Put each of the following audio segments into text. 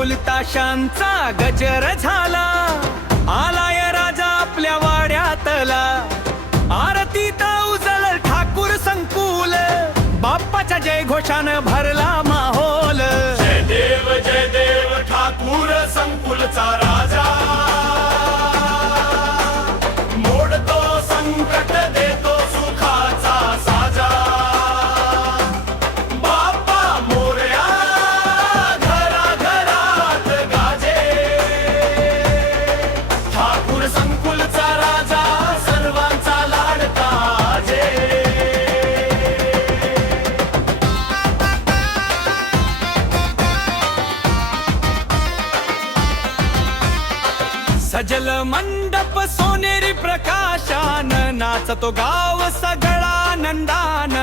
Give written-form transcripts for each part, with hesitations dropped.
ढोल ताशांचा गजर झाला, आलाय राजा आपल्या वाड्यातला. आरतीत उजळ ठाकूर संकुल, बाप्पाच्या जय घोषानं भरला माहोल. जय देव ठाकूर संकुलचा राजा, मोडतो संकट देतो सुखाचा साजा. बाप्पा मोरया घराघरात गाजे, ठाकूर संकुलचा राजा सर्वांचा लाडका जे. सजल मंडप सोनेरी प्रकाशान, नाचतो गाव सगळा आनंदान.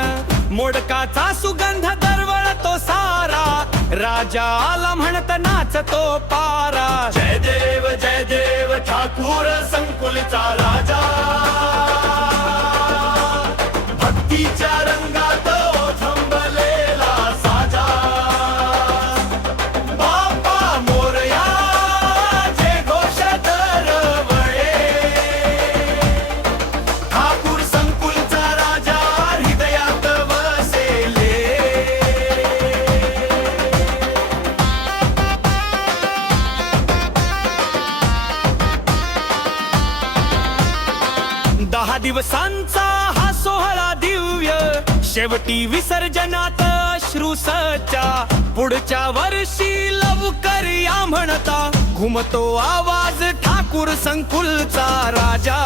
मोडकाचा सुगंध दरवळतो सारा, राजा आला म्हणत नाचतो पारा. जय देव ठाकूर संकुलचा राजा, भक्तीच्या रंगात ओथंबलेला साजा. बाप्पा मोरया जय घोष दरवळे, ठाकूर संकुलचा राजा हृदयात वसेले. दहा दिवसांचा हा सोहळा दिव्य, शेवटी विसर्जनात अश्रू सच्चा. पुढच्या वर्षी लवकर या म्हणता, घुमतो आवाज ठाकूर संकुलचा राजा.